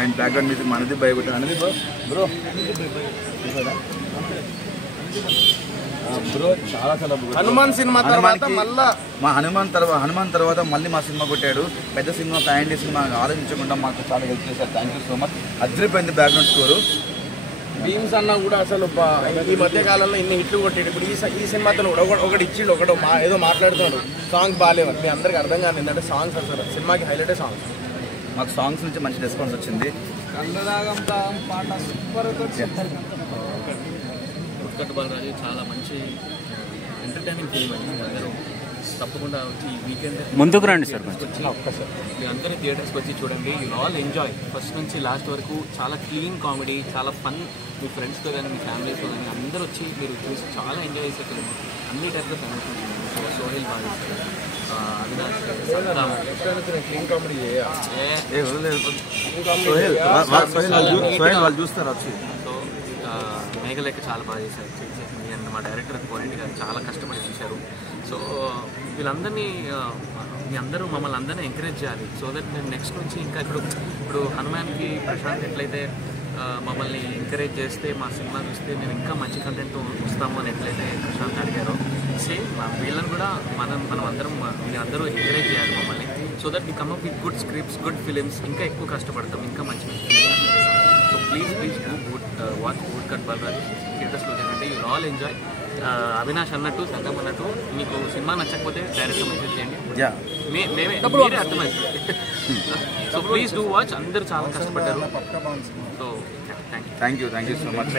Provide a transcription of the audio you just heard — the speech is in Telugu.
అండ్ బ్యాక్గ్రౌండ్ మ్యూజిక్ మనది భయపెట్టారు అనేది బ్రో బ్రో చాలా చాలా హనుమాన్ సినిమా తర్వాత మళ్ళా మా హనుమాన్ తర్వాత మళ్ళీ మా సినిమా కొట్టాడు. పెద్ద సినిమా ఫ్యామిలీ సినిమా ఆలోచించకుండా మాకు చాలా హెల్ప్ చేశారు. Thank you so much. అదిరిపోయింది బ్యాక్గ్రౌండ్ స్కోరు. భీమ్స్ అన్న కూడా అసలు ఈ మధ్య కాలంలో ఇన్ని హిట్లు కొట్టాడు. ఇప్పుడు ఈ సినిమాతో ఒకటి ఇచ్చిండు, ఏదో మాట్లాడుతున్నాడు సాంగ్స్ బాగాలేవు. మీ అందరికి అర్థం కాదు ఏంటంటే సాంగ్స్ అసలు సినిమాకి హైలైటే సాంగ్స్. మాకు సాంగ్స్ నుంచి మంచి రెస్పాన్స్ వచ్చింది. పాట సూపర్. ఉత్కట్ బాలరాజు చాలా మంచి ఎంటర్టైనింగ్ ఫిల్మ్ అండి. అందరూ తప్పకుండా వచ్చి ఈ వీకెండ్ ముందుకు రండి సార్. మీరు అందరూ థియేటర్స్కి వచ్చి చూడండి. యూ ఆల్ ఎంజాయ్ ఫస్ట్ నుంచి లాస్ట్ వరకు. చాలా క్లీన్ కామెడీ, చాలా ఫన్. మీ ఫ్రెండ్స్తో కానీ మీ ఫ్యామిలీతో కానీ అందరూ వచ్చి మీరు చూసి చాలా ఎంజాయ్ చేసే ఫిల్మ్. అన్ని టైప్లో కనెక్షన్. సోహెల్ బాగా క్లీన్ కామెడీ వాళ్ళు చూస్తారు. సో మేఘలేఖ చాలా బాగా చేశారు. అండ్ మా డైరెక్టర్ కోరెంటి గారు చాలా కష్టపడి చేశారు. సో వీళ్ళందరినీ మీ అందరూ మమ్మల్ని అందరినీ ఎంకరేజ్ చేయాలి. సో దట్ మేము నెక్స్ట్ నుంచి ఇంకా ఇప్పుడు హనుమాన్కి ప్రశాంత్ ఎట్లయితే మమ్మల్ని ఎంకరేజ్ చేస్తే మా సినిమా చూస్తే మేము ఇంకా మంచి కంటెంట్ వస్తాము అని ఎట్లయితే ప్రశాంత్ అడిగారో సేమ్ వీళ్ళని కూడా మనం అందరం మీ అందరూ ఎంకరేజ్ చేయాలి మమ్మల్ని. So that we come up with good scripts, good films. ఇంకా ఎక్కువ కష్టపడతాం, ఇంకా మంచి so please do watch Utkat Balaraju థియేటర్స్లో చేయండి. You all enjoy. అవినాష్ అన్నట్టు, సంగం అన్నట్టు మీకు సినిమా నచ్చకపోతే డైరెక్ట్గా మెసేజ్ చేయండి. మీరే అర్థమవుతుంది. So please do watch. అందరూ చాలా కష్టపడ్డారు. So thank you so much.